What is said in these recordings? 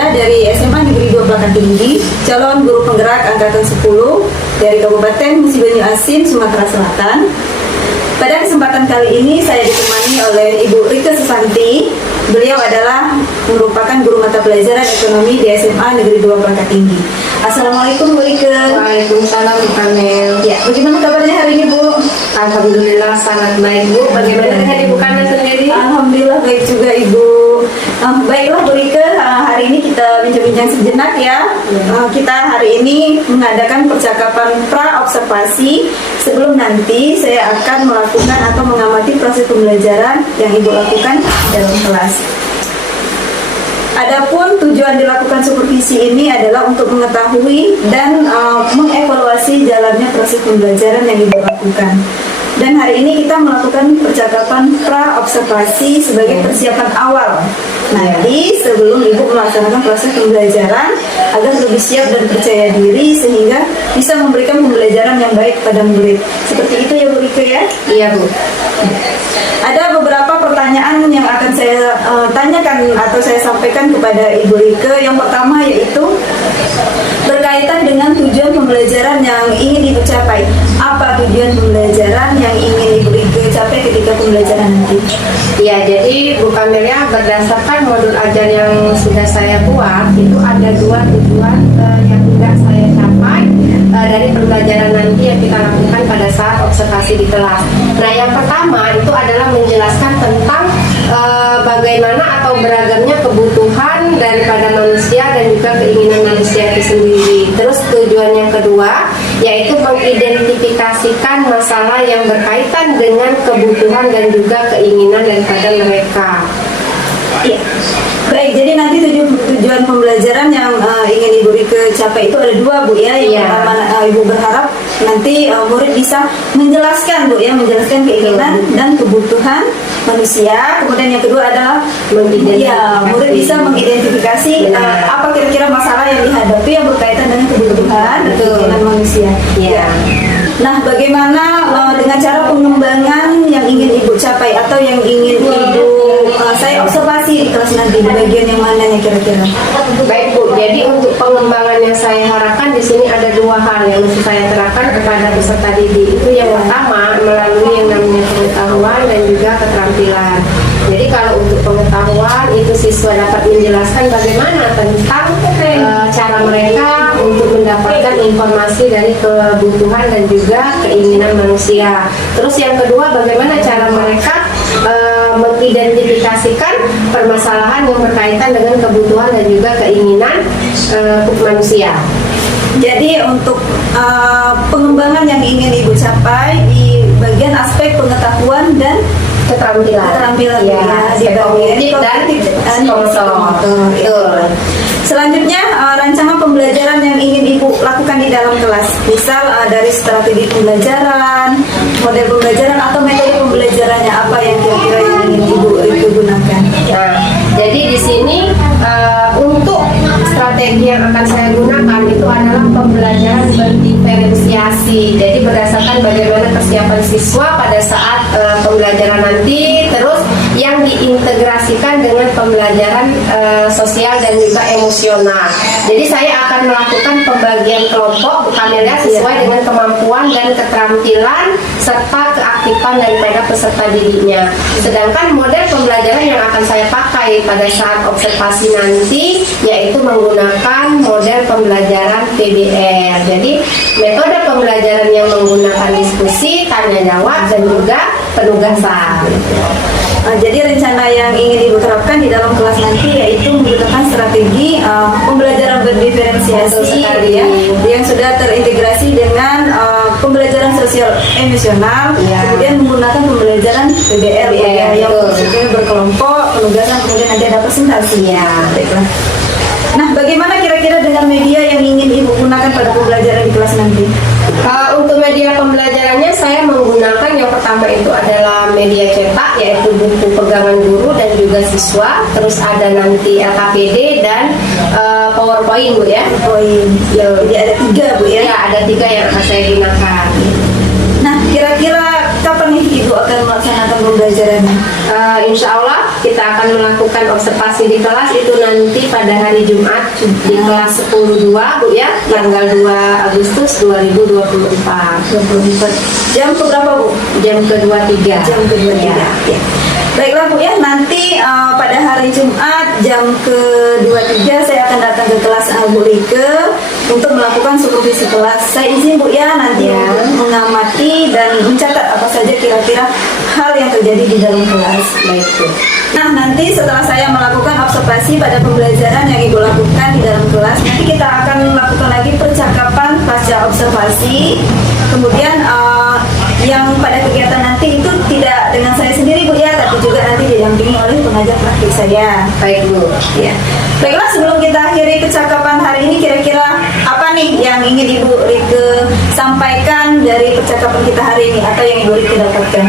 Saya dari SMA Negeri 2 Plaka Tinggi, calon guru penggerak angkatan 10 dari Kabupaten Musi Banyu Asin, Sumatera Selatan. Pada kesempatan kali ini saya ditemani oleh Ibu Rike Susanti. Beliau adalah merupakan guru mata pelajaran ekonomi di SMA Negeri 2 Plaka Tinggi. Assalamualaikum Bu Rike. Waalaikumsalam Bu Kamel. Ya, bagaimana kabarnya hari ini Bu? Alhamdulillah sangat baik Bu. Bagaimana dengan Ibu Kamel sendiri? Alhamdulillah baik juga Ibu. Baiklah Bu Rike, hari ini kita bincang-bincang sejenak ya. Kita hari ini mengadakan percakapan pra-observasi sebelum nanti saya akan melakukan atau mengamati proses pembelajaran yang Ibu lakukan dalam kelas. Adapun tujuan dilakukan supervisi ini adalah untuk mengetahui dan mengevaluasi jalannya proses pembelajaran yang Ibu lakukan. Dan hari ini kita melakukan percakapan pra-observasi sebagai persiapan awal. Nanti sebelum Ibu melaksanakan proses pembelajaran agar lebih siap dan percaya diri sehingga bisa memberikan pembelajaran yang baik pada murid. Seperti itu ya Bu Rike ya? Iya Bu. Ada beberapa pertanyaan yang akan saya tanyakan atau saya sampaikan kepada Ibu Rike. Yang pertama yaitu berkaitan dengan tujuan pembelajaran yang ingin Ibu capai. Apa tujuan pembelajaran yang ingin Ibu Rike capai ketika pembelajaran nanti? Ya, jadi Bu Kamel ya, berdasarkan modul ajar yang sudah saya buat, itu ada dua tujuan yang tidak saya capai dari pembelajaran nanti yang kita lakukan pada saat observasi di kelas. Nah, yang pertama itu adalah menjelaskan tentang bagaimana atau beragamnya kebutuhan daripada manusia dan juga keinginan manusia itu sendiri. Terus tujuan yang kedua yaitu mengidentifikasikan masalah yang berkaitan dengan kebutuhan dan juga keinginan daripada mereka. Ya. Baik, jadi nanti tujuan pembelajaran yang ingin Ibu Rike capai itu ada dua Bu ya. Yang pertama Ibu berharap nanti murid bisa menjelaskan Bu ya, menjelaskan keinginan dan kebutuhan manusia. Kemudian yang kedua adalah murid bisa mengidentifikasi apa kira-kira masalah yang dihadapi yang berkaitan dengan kebutuhan dan keinginan manusia. Ya. Nah, bagaimana dengan cara pengembangan yang ingin Ibu capai atau yang ingin Ibu saya observasi di kelas nanti, di bagian yang mananya kira-kira? Baik Bu, jadi untuk pengembangan yang saya harapkan di sini ada dua hal yang mesti saya terapkan kepada peserta didik. Itu yang pertama melalui yang namanya pengetahuan dan juga keterampilan. Jadi kalau untuk pengetahuan itu siswa dapat menjelaskan bagaimana tentang cara mereka untuk mendapatkan informasi dari kebutuhan dan juga keinginan manusia. Terus yang kedua bagaimana cara mereka mengidentifikasikan permasalahan yang berkaitan dengan kebutuhan dan juga keinginan manusia. Jadi untuk pengembangan yang ingin Ibu capai di bagian aspek pengetahuan dan keterampilan ya, di bagian dan motor. Selanjutnya rancangan pembelajaran yang ingin Ibu lakukan di dalam kelas, misal dari strategi pembelajaran, model pembelajaran atau metode pembelajarannya apa yang kira-kira yang ingin Ibu gunakan? Nah, jadi di sini untuk strategi yang akan saya gunakan itu adalah pembelajaran berdiferensiasi. Jadi berdasarkan bagaimana kesiapan siswa pada saat pembelajaran nanti, terus yang diintegrasikan dengan pembelajaran sosial dan juga emosional. Jadi saya akan melakukan pembagian kelompok sesuai dengan kemampuan dan keterampilan serta keaktifan daripada peserta didiknya. Sedangkan model pembelajaran yang akan saya pakai pada saat observasi nanti yaitu menggunakan model pembelajaran PBL. Jadi metode pembelajaran yang menggunakan diskusi, tanya jawab dan juga penugasan. Jadi rencana yang ingin Ibu terapkan di dalam kelas nanti yaitu menggunakan strategi pembelajaran berdiferensiasi ya, yang sudah terintegrasi dengan pembelajaran sosial emosional, kemudian menggunakan pembelajaran PBL yang maksudnya berkelompok, penugasan, kemudian nanti ada presentasi ya. Baiklah. Nah, bagaimana kira-kira dengan media yang ingin Ibu gunakan pada pembelajaran di kelas nanti? Untuk media pembelajarannya saya menggunakan yang pertama itu adalah media cetak yaitu buku pegangan guru dan juga siswa. Terus ada nanti LKPD dan PowerPoint Bu ya. Jadi ada 3 Bu ya? Ya, ada 3 yang akan saya gunakan. Nah, kira-kira kapan nih Ibu akan melaksanakan pembelajarannya? Insya Allah kita akan melakukan observasi di kelas itu nanti pada hari Jumat di kelas 10.2 Bu ya, tanggal 2 Agustus 2024. Jam ke berapa Bu? Jam ke-23. Jam ke-23. Ya. Baiklah Bu ya, nanti pada hari Jumat jam ke-23 saya akan datang ke kelas Bu Rike untuk melakukan supervisi kelas. Saya izin Bu ya nanti untuk mengamati dan mencatat apa saja kira-kira hal yang terjadi di dalam kelas. Baik Bu. Nah, nanti setelah saya melakukan observasi pada pembelajaran yang Ibu lakukan di dalam kelas, nanti kita akan melakukan lagi percakapan pasca observasi. Kemudian yang pada kegiatan nanti itu tidak dengan saya sendiri Bu ya, tapi juga nanti didampingi oleh pengajar praktik saya. Baik Bu. Ya. Baiklah, sebelum kita akhiri percakapan hari ini, kira-kira apa nih yang ingin Ibu Rike sampaikan dari percakapan kita hari ini atau yang Ibu Rike dapatkan?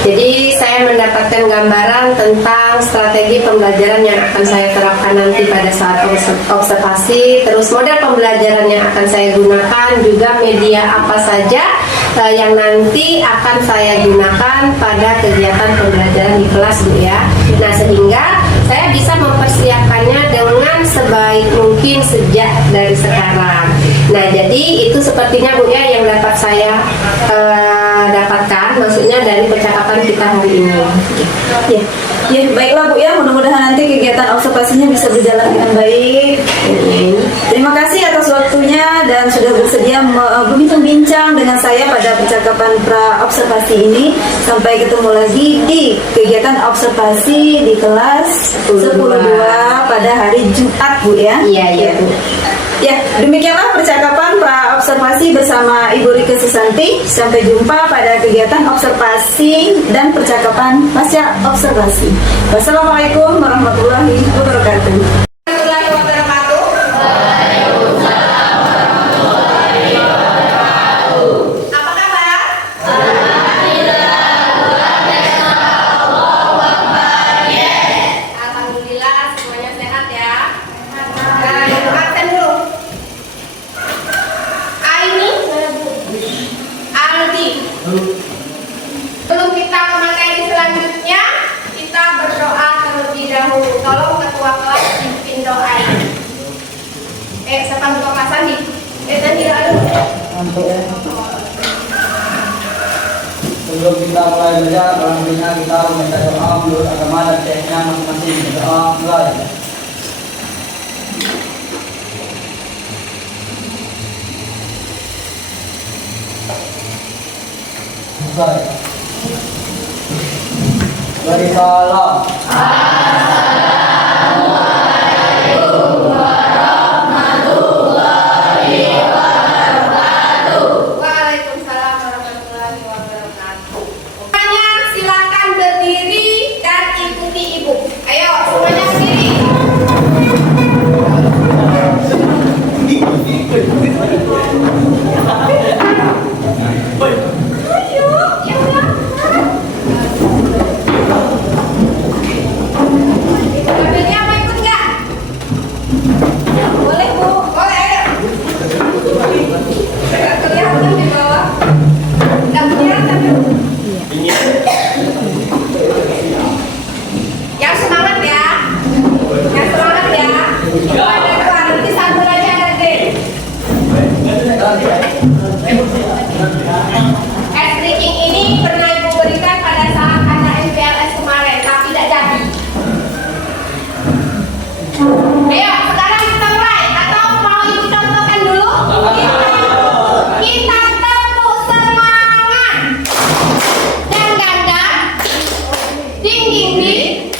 Jadi saya mendapatkan gambaran tentang strategi pembelajaran yang akan saya terapkan nanti pada saat observasi, terus model pembelajaran yang akan saya gunakan, juga media apa saja yang nanti akan saya gunakan pada kegiatan pembelajaran di kelas Bu ya. Nah, sehingga saya bisa mempersiapkannya dengan sebaik mungkin sejak dari sekarang. Nah, jadi itu sepertinya Bu ya yang dapat saya dapatkan, maksudnya dari percakapan kita hari ini. Ya, baiklah Bu ya, mudah-mudahan nanti kegiatan observasinya bisa berjalan dengan baik. Terima kasih atas waktunya dan sudah bersedia berbincang-bincang dengan saya pada percakapan pra-observasi ini. Sampai ketemu lagi di kegiatan observasi di kelas 10.2 pada hari Jumat Bu ya. Iya Bu. Ya, demikianlah percakapan pra-observasi bersama Ibu Rike Susanti. Sampai jumpa pada kegiatan observasi dan percakapan pasca observasi. Wassalamualaikum warahmatullahi wabarakatuh. Sebelum kita ke materi selanjutnya, kita berdoa terlebih dahulu. Tolong ketua kelas pimpin doa ini. Siapa ketua kelas Andi? Andi ada. Sebelum kita mulai belajar, alhamdulillah kita membaca doa menurut agama dan syariatnya masing-masing. Doa mulai. Beri salam. Assalamualaikum warahmatullahi wabarakatuh. Waalaikumsalam warahmatullahi wabarakatuh. Semuanya silakan berdiri dan ikuti Ibu. Ayo semuanya berdiri. S-Tricking ini pernah Ibu berikan pada saat ada MPLS kemarin, tapi tidak jadi. Ayo, sekarang kita mulai. Atau mau Ibu contohkan dulu? Kita tepuk semangat. Dan ganda. Ding ding ding.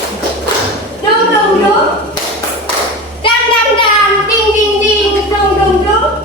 Dung dung dung. Dan dan dan. Ding ding ding. Dung dung dung.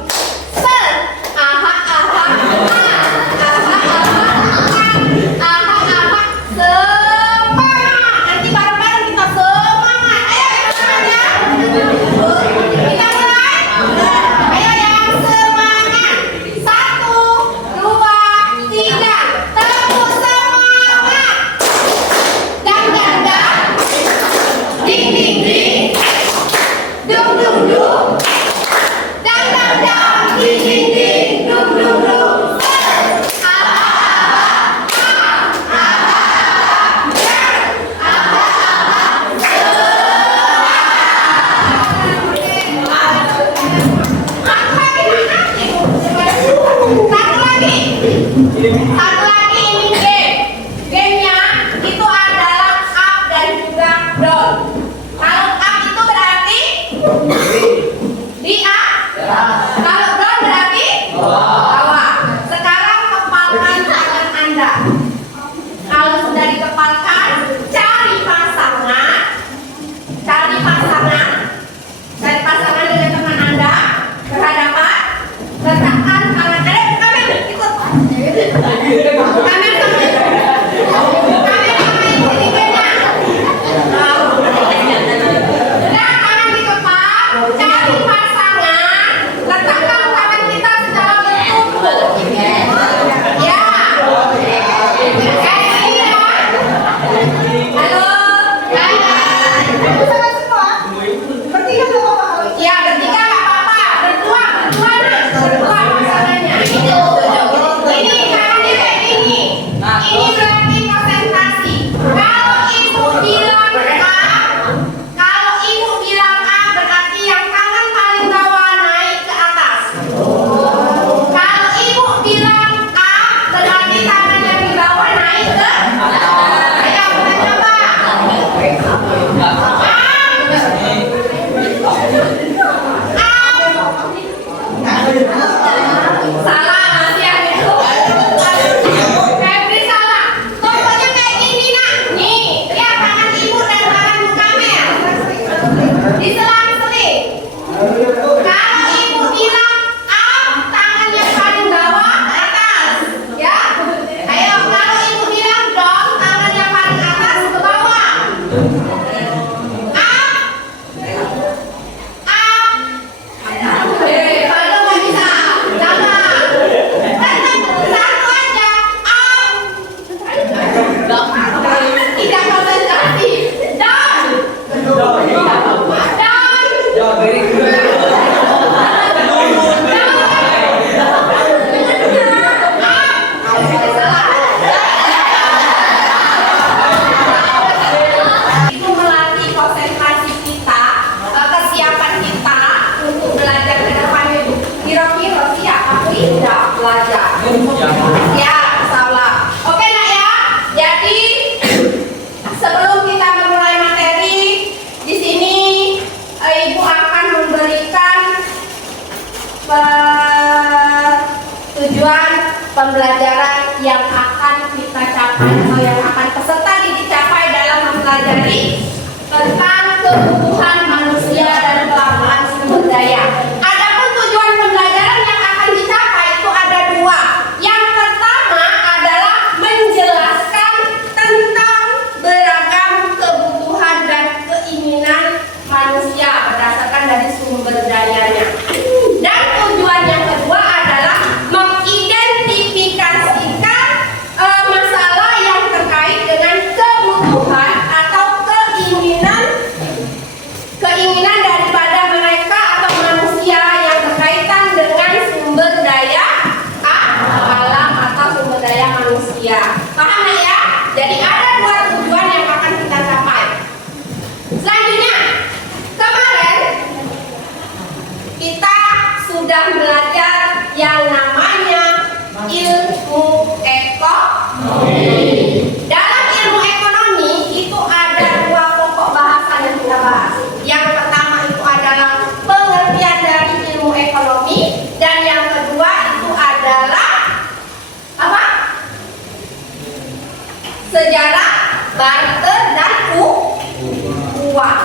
barter dan uang.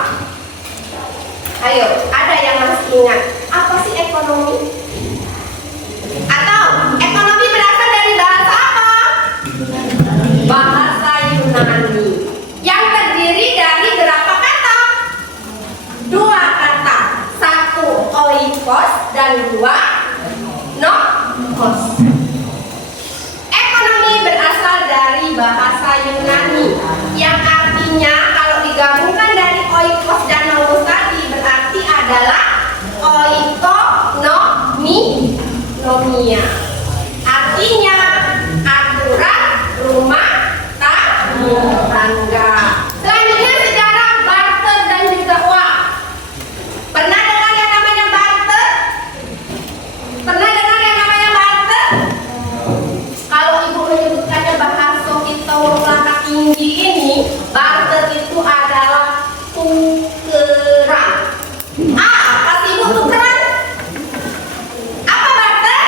Ayo, ada yang masih ingat apa sih ekonomi? Atau ekonomi berasal dari bahasa apa? Bahasa Yunani yang terdiri dari berapa kata? 2 kata, 1 oikos dan 2 nomos. Ekonomi berasal dari bahasa Yunani yang artinya kalau digabungkan dari oikos dan nomos tadi berarti adalah oikonomia. Artinya aturan rumah tangga. Selanjutnya sejarah barter dan juga uang. Pernah dengar yang namanya barter? Pernah dengar yang namanya barter? Kalau ibu menyebutkannya bahasa kita Laka Tinggi ini, barter itu adalah tukeran. Apa sih ibu tukeran? Apa barter?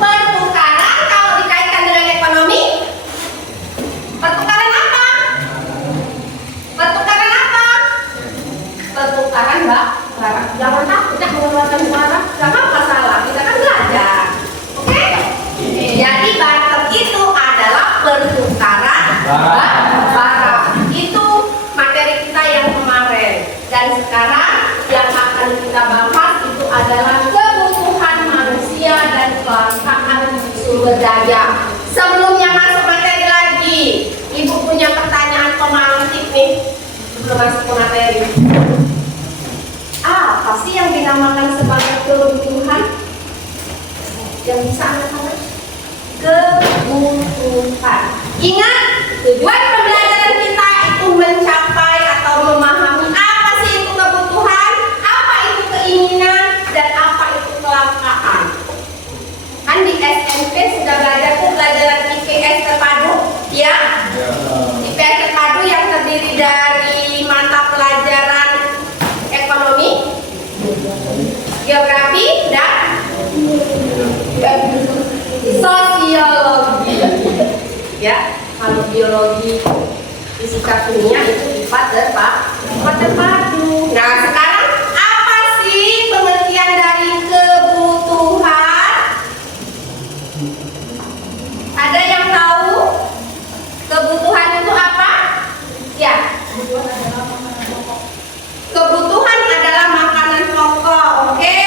Pertukaran. Kalau dikaitkan dengan ekonomi, pertukaran apa? Pertukaran apa? Pertukaran barang. Jangan takut mengeluarkan suara. Jangan masalah. Kita kan belajar. Oke? Jadi barter itu adalah pertukaran barang. Itu materi kita yang kemarin. Dan sekarang yang akan kita bahas itu adalah kebutuhan manusia dan kelangkaan sumber daya. Sebelumnya masuk materi lagi, ibu punya pertanyaan pemantik nih sebelum masuk ke materi. Apa sih yang dinamakan sebagai kebutuhan? Yang bisa anda tahu? Kebutuhan. Ingat, tujuan pembelajaran kita itu mencapai atau memahami apa sih itu kebutuhan, apa itu keinginan, dan apa itu kelangkaan. Kan di SMP sudah belajar tuh pelajaran IPS terpadu, ya? IPS terpadu yang terdiri dari mata pelajaran ekonomi, geografi, dan sosiologi. Ya, kalau biologi, fisika, kimia itu IPA terpadu. Nah, sekarang apa sih pengertian dari kebutuhan? Ada yang tahu? Kebutuhan itu apa? Ya. Kebutuhan adalah makanan pokok. Oke.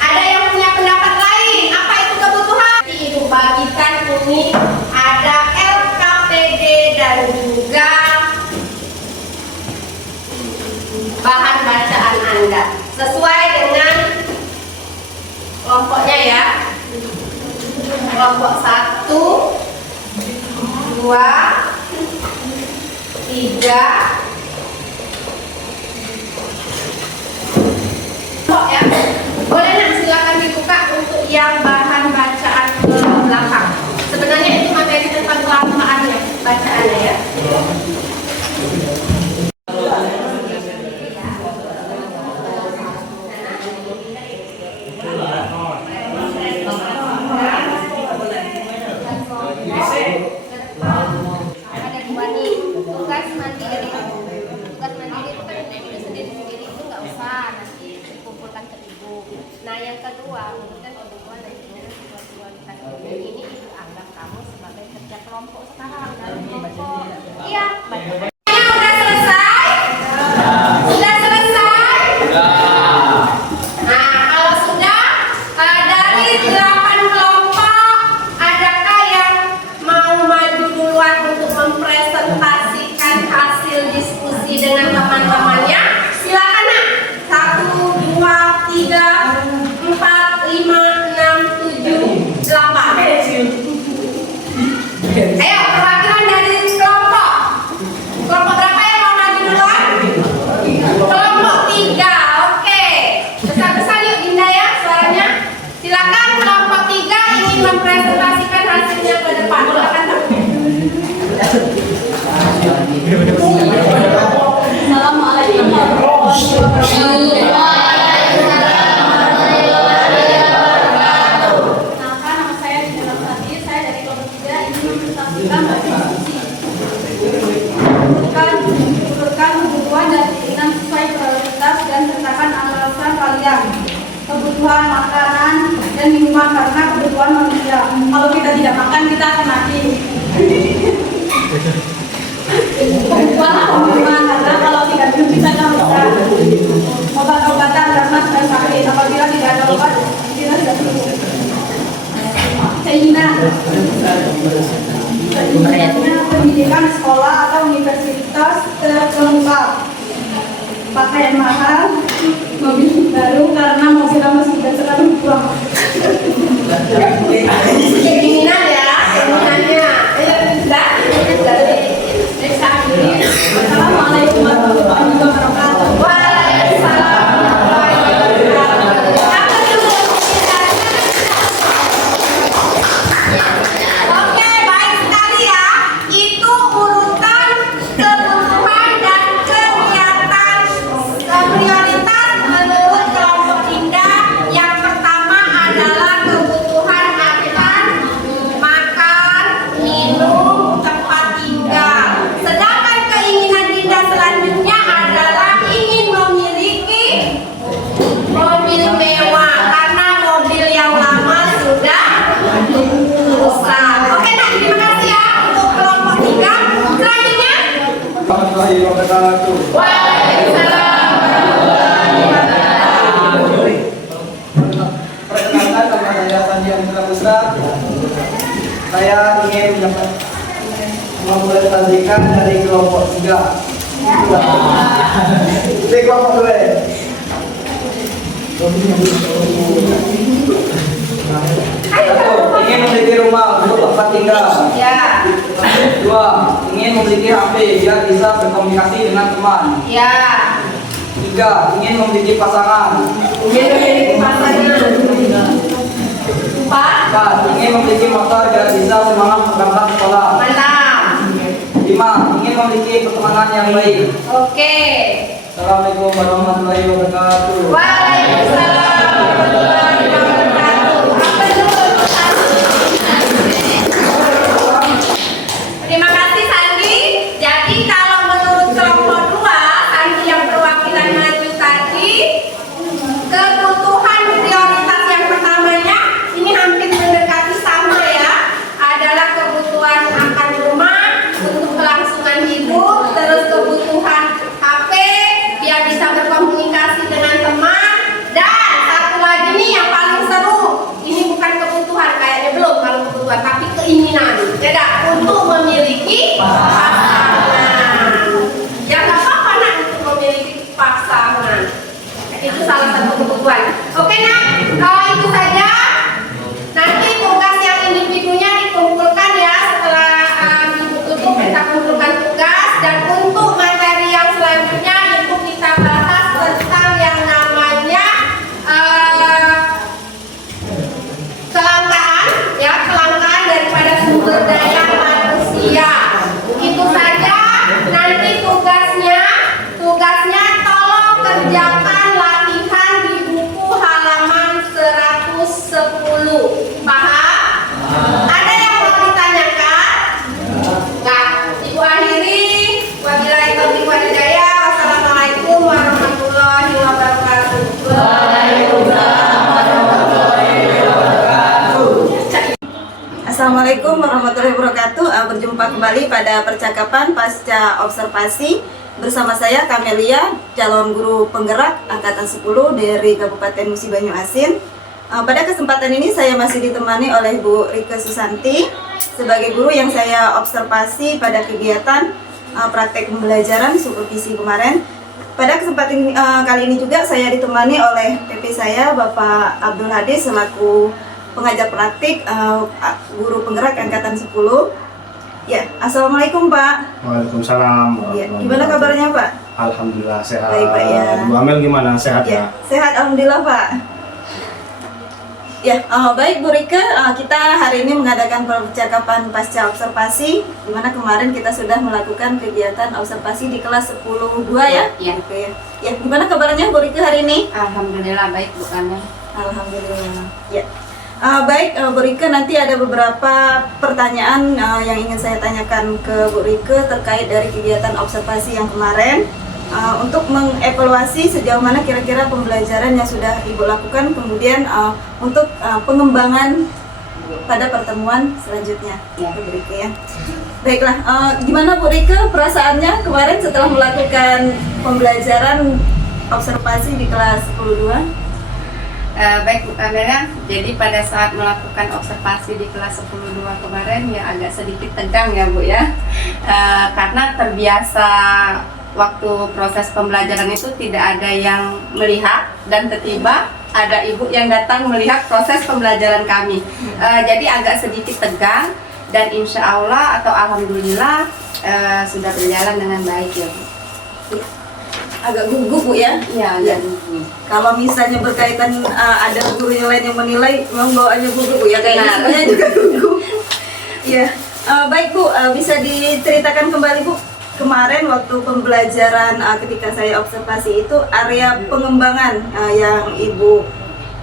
Ada yang punya pendapat lain? Apa itu kebutuhan? Ibu bagikan ini ada LKPD dan juga bahan bacaan Anda sesuai dengan kelompoknya ya. Kelompok 1, 2, 3. Ya. Boleh nak silakan dibuka untuk yang bahan bacaan ke belakang. Sebenarnya itu materi tentang kelangkaannya, bacaannya ya. Ada 2 nih, tugas mandiri. Tugas mandiri itu kan ibu sendiri-sendiri itu nggak usah nanti dikumpulkan ke ibu. Nah yang kedua, memberikan kebutuhan dan keinginan seksualitas ini ibu anggap kamu sebagai kerja kelompok sekarang dalam kelompok. Iya, baca. Sudah selesai? Sudah selesai? Nah kalau sudah, dari 8 kelompok, adakah yang mau maju duluan untuk mempresentasikan hasil diskusi dengan teman-temannya? Silakan nak. 1, 2, 3, 4, 5, 6, 7, 8. Ayo perwakilan dari kelompok. Kelompok berapa yang mau maju duluan? Kelompok 3. Oke. Besar-besar yuk Dinda ya suaranya. Silakan kelompok 3 ingin mempresentasikan hasilnya ke depan. Silakan. Assalamualaikum warahmatullahi wabarakatuh. Nama saya Dinda Sati, saya dari kelompok 3 ingin mempresentasikan hasil diskusi. karena kalau tidak bisa obat-obatan karena sudah sakit. Apabila tidak ada obat, kita tidak perlu. Keinginan pendidikan sekolah atau universitas terlengkap, pakaian mahal, mobil baru karena mobil lama sudah terlalu tua. Keinginan ya, keinginannya. Assalamualaikum warahmatullahi wabarakatuh. Waalaikumsalam warahmatullahi wabarakatuh. Apa dulu? Oke, baik sekali ya. Itu urutan kebutuhan dan kegiatan prioritas menurut kelompok indah. Yang pertama adalah kebutuhan akan makan, minum, tempat tinggal. Sedangkan keinginan Dinda selanjutnya adalah ingin memiliki mobil mewah karena mobil yang lama sudah rusak. Oke, nah terima kasih ya untuk kelompok 3. Selanjutnya, Warahmatullahi wabarakatuh. waalaikumsalam warahmatullahi wabarakatuh. Perkenalkan, nama saya Sandi Amitra Pusra. Saya ingin mempresentasikan dari kelompok 3. Di kelompok 2. Satu, ingin memiliki rumah untuk tempat tinggal. Ya, 2, ingin memiliki HP biar bisa berkomunikasi dengan teman. ya. 3, ingin memiliki pasangan. Ingin memiliki pasangan. 4, 4, ingin memiliki motor biar bisa semangat berangkat sekolah. mantap. 5, ingin memiliki pertemanan yang baik. Oke. Assalamualaikum warahmatullahi wabarakatuh. Waalaikumsalam warahmatullahi wabarakatuh. Apa dulu? Terima kasih Sandi. Jadi kalau menurut kelompok 2, Sandi yang perwakilan maju tadi, kebutuhan prioritas yang pertamanya ini hampir mendekati sama ya, adalah kebutuhan akan rumah untuk kelangsungan hidup, terus kebutuhan HP biar bisa berkomunikasi dengan teman, dan satu lagi nih yang paling seru, ini bukan kebutuhan, kayaknya belum kalau kebutuhan, tapi keinginan, tidak, untuk memiliki pasangan. Ya nggak apa-apa nak untuk memiliki pasangan, itu salah satu kebutuhan. Oke nak, itu saja. Nanti tugas yang individunya dikumpulkan ya setelah ibu tutup, kita kumpulkan tugas, dan untuk materi yang selanjutnya itu kita bahas tentang yang namanya kelangkaan ya, kelangkaan daripada sumber daya manusia. Itu saja. Nanti tugasnya tolong kerjakan latihan di buku halaman 110. Paham? Ada yang mau ditanyakan? Enggak. Ibu akhiri. Wabillahi taufiq wal hidayah. Wassalamualaikum warahmatullahi wabarakatuh. Waalaikumsalam warahmatullahi wabarakatuh. Assalamualaikum warahmatullahi wabarakatuh. Berjumpa kembali pada percakapan pasca observasi bersama saya Kamelia, calon guru penggerak angkatan 10 dari Kabupaten Musi Banyu Asin. Pada kesempatan ini saya masih ditemani oleh Bu Rike Susanti sebagai guru yang saya observasi pada kegiatan praktek pembelajaran supervisi kemarin. Pada kesempatan kali ini juga saya ditemani oleh PP saya Bapak Abdul Hadis selaku pengajar praktik guru penggerak angkatan 10. Ya, assalamualaikum Pak. Waalaikumsalam. Ya, gimana kabarnya Pak? Alhamdulillah sehat. Baik, Pak, ya. Bu Amel gimana? Sehat Ya, ya? sehat alhamdulillah Pak. Ya, baik Bu Rike, kita hari ini mengadakan percakapan pasca observasi, di mana kemarin kita sudah melakukan kegiatan observasi di kelas 10-2 ya? Iya. Oke. Ya, gimana kabarnya Bu Rike hari ini? Alhamdulillah baik Bu Kamel. Alhamdulillah. Ya. Baik, Bu Rike, nanti ada beberapa pertanyaan yang ingin saya tanyakan ke Bu Rike terkait dari kegiatan observasi yang kemarin. Untuk mengevaluasi sejauh mana kira-kira pembelajaran yang sudah Ibu lakukan, kemudian untuk pengembangan pada pertemuan selanjutnya. Ya. Bu Rike ya. Baiklah, gimana Bu Rike perasaannya kemarin setelah melakukan pembelajaran observasi di kelas 10-2? Baik Bu Kamera, jadi pada saat melakukan observasi di kelas 10-2 kemarin ya agak sedikit tegang ya Bu ya, karena terbiasa waktu proses pembelajaran itu tidak ada yang melihat dan tiba-tiba ada ibu yang datang melihat proses pembelajaran kami. Jadi agak sedikit tegang dan insya Allah atau alhamdulillah sudah berjalan dengan baik ya Bu. Agak gugup Bu ya? Iya, Ya. agak gugup. Kalau misalnya berkaitan ada guru yang lain yang menilai, memang bawaannya gugup Bu ya, kayaknya Benar. semuanya juga gugup. Ya, baik Bu, bisa diceritakan kembali Bu, kemarin waktu pembelajaran ketika saya observasi itu area pengembangan yang Ibu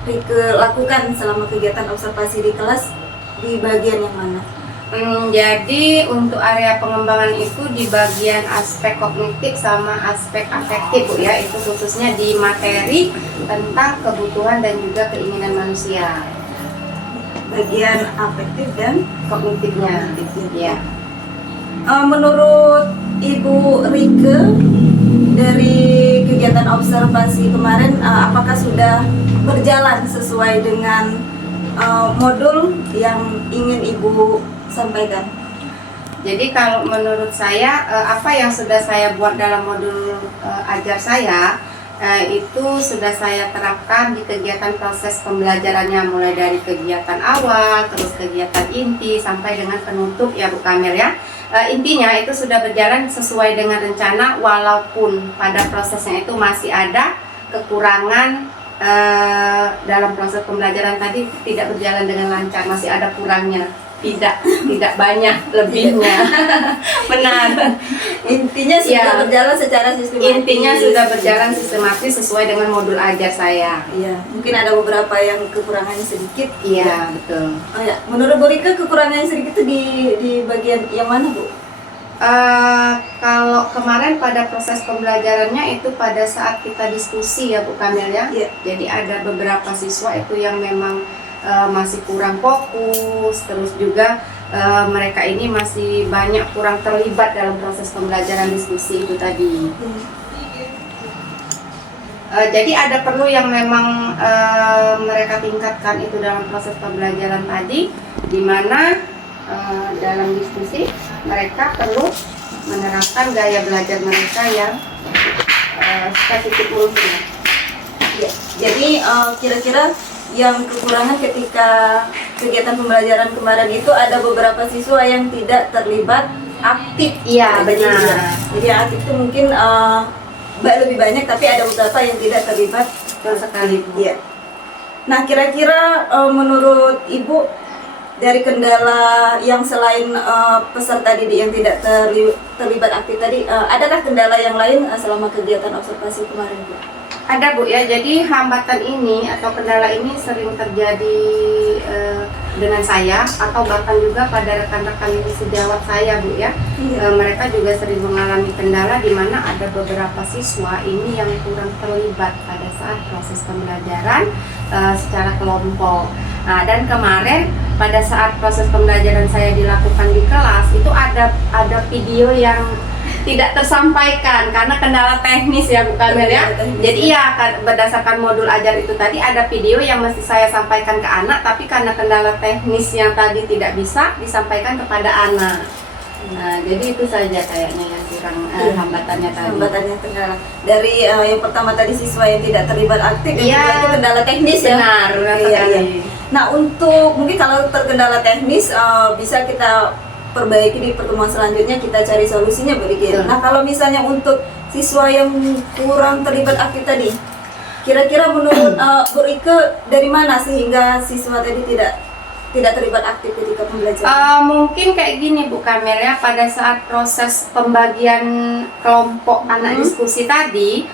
Rike lakukan selama kegiatan observasi di kelas di bagian yang mana? Jadi untuk area pengembangan itu di bagian aspek kognitif sama aspek afektif Bu ya, itu khususnya di materi tentang kebutuhan dan juga keinginan manusia. Bagian afektif dan Kognitifnya, ya. Menurut Ibu Rike dari kegiatan observasi kemarin, apakah sudah berjalan sesuai dengan modul yang ingin Ibu sampaikan? Jadi kalau menurut saya apa yang sudah saya buat dalam modul ajar saya itu sudah saya terapkan di kegiatan proses pembelajarannya, mulai dari kegiatan awal, terus kegiatan inti sampai dengan penutup ya Bu Kamil ya. Intinya itu sudah berjalan sesuai dengan rencana, walaupun pada prosesnya itu masih ada kekurangan dalam proses pembelajaran tadi tidak berjalan dengan lancar, masih ada kurangnya. Tidak banyak lebihnya. Benar. Intinya sudah Ya. berjalan secara sistematis. Intinya sudah berjalan sistematis sesuai dengan modul ajar saya. Iya, mungkin ada beberapa yang kekurangannya sedikit. Iya, betul. Oh ya, menurut Bu Rike kekurangannya sedikit itu di bagian yang mana Bu? Kalau kemarin pada proses pembelajarannya itu pada saat kita diskusi ya Bu Kamil ya. Iya. Jadi ada beberapa siswa itu yang memang masih kurang fokus, terus juga mereka ini masih banyak kurang terlibat dalam proses pembelajaran diskusi itu tadi. Jadi ada perlu yang memang mereka tingkatkan itu dalam proses pembelajaran tadi, di mana dalam diskusi mereka perlu menerapkan gaya belajar mereka yang spesifik mulusnya. Ya, jadi kira-kira yang kekurangan ketika kegiatan pembelajaran kemarin itu ada beberapa siswa yang tidak terlibat aktif. Iya, benar. Jadi yang aktif itu mungkin lebih banyak, tapi ada beberapa yang tidak terlibat Betul sekali, Bu. Iya. Nah, kira-kira menurut Ibu dari kendala yang selain peserta didik yang tidak terlibat aktif tadi, adakah kendala yang lain selama kegiatan observasi kemarin, Bu? Ada Bu ya, jadi hambatan ini atau kendala ini sering terjadi dengan saya atau bahkan juga pada rekan-rekan sejawat saya Bu ya. Iya. Mereka juga sering mengalami kendala di mana ada beberapa siswa ini yang kurang terlibat pada saat proses pembelajaran secara kelompok. Nah, dan kemarin pada saat proses pembelajaran saya dilakukan di kelas itu ada video yang tidak tersampaikan karena kendala teknis ya Bu Kamil ya. Jadi ya berdasarkan modul ajar itu tadi ada video yang mesti saya sampaikan ke anak, tapi karena kendala teknis yang tadi tidak bisa disampaikan kepada anak. Nah, jadi itu saja kayaknya yang kurang hambatannya tadi. Hambatannya kendala. Dari yang pertama tadi siswa yang tidak terlibat aktif, yang Iya. kedua itu kendala teknis ya. Benar, benar Iya, sekali. iya. Nah, untuk mungkin kalau terkendala teknis bisa kita perbaiki di pertemuan selanjutnya, kita cari solusinya Bu Rike. Betul. Nah, kalau misalnya untuk siswa yang kurang terlibat aktif tadi, kira-kira menurut Bu Rike dari mana sehingga siswa tadi tidak terlibat aktif ketika pembelajaran? Mungkin kayak gini Bu Kamil ya, pada saat proses pembagian kelompok anak diskusi tadi,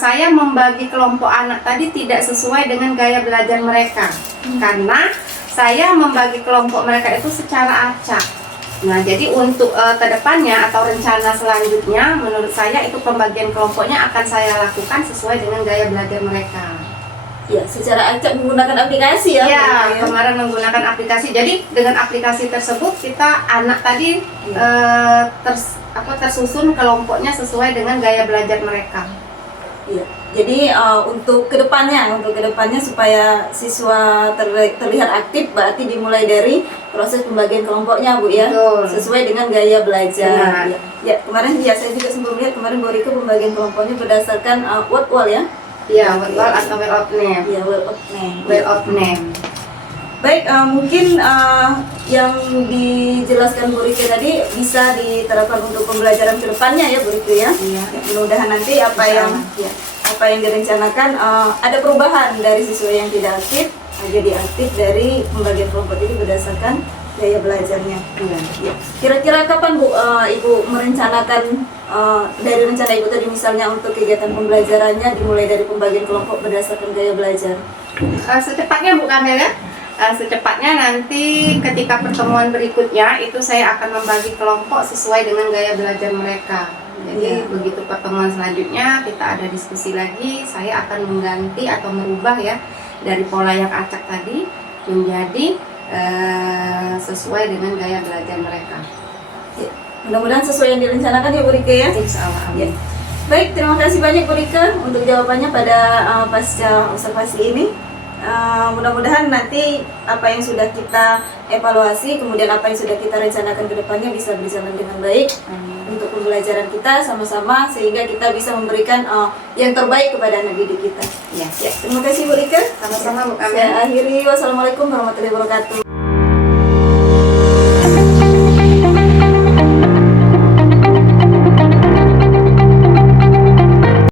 saya membagi kelompok anak tadi tidak sesuai dengan gaya belajar mereka, karena saya membagi kelompok mereka itu secara acak. Nah, jadi untuk kedepannya atau rencana selanjutnya, menurut saya itu pembagian kelompoknya akan saya lakukan sesuai dengan gaya belajar mereka. Ya, secara acak menggunakan aplikasi ya. Ya, Bu Rika, kemarin menggunakan aplikasi. Jadi dengan aplikasi tersebut kita anak tadi tersusun kelompoknya sesuai dengan gaya belajar mereka. Iya. Jadi untuk kedepannya supaya siswa terlihat aktif, berarti dimulai dari proses pembagian kelompoknya, Bu ya, Betul. sesuai dengan gaya belajar. Benar. Ya, kemarin saya juga sempat melihat kemarin Bu Rika pembagian kelompoknya berdasarkan word wall ya. Ya, word wall atau well of name. Ya, word of name. Well of name. Baik, mungkin yang dijelaskan Bu Rika tadi bisa diterapkan untuk pembelajaran kedepannya ya Bu Rika ya. Iya. Ya, mudah-mudahan nanti apa yang direncanakan ada perubahan dari siswa yang tidak aktif jadi aktif dari pembagian kelompok ini berdasarkan gaya belajarnya. Iya. Ya. Kira-kira kapan Bu Ibu merencanakan dari rencana Ibu tadi misalnya untuk kegiatan pembelajarannya dimulai dari pembagian kelompok berdasarkan gaya belajar? Secepatnya Bu Kamel ya. Secepatnya nanti ketika pertemuan berikutnya itu saya akan membagi kelompok sesuai dengan gaya belajar mereka. Jadi begitu pertemuan selanjutnya kita ada diskusi lagi, saya akan mengganti atau merubah ya dari pola yang acak tadi menjadi sesuai dengan gaya belajar mereka. Ya. Mudah-mudahan sesuai yang direncanakan ya Bu Rika ya. Insya Allah. Ya. Baik, terima kasih banyak Bu Rika untuk jawabannya pada pasca observasi ini. Mudah-mudahan nanti apa yang sudah kita evaluasi, kemudian apa yang sudah kita rencanakan ke depannya bisa berjalan dengan baik untuk pembelajaran kita sama-sama sehingga kita bisa memberikan yang terbaik kepada anak didik kita. Ya. Ya, terima kasih Bu Rika. Sama-sama Bu Kamel. Saya akhiri, wassalamualaikum warahmatullahi wabarakatuh.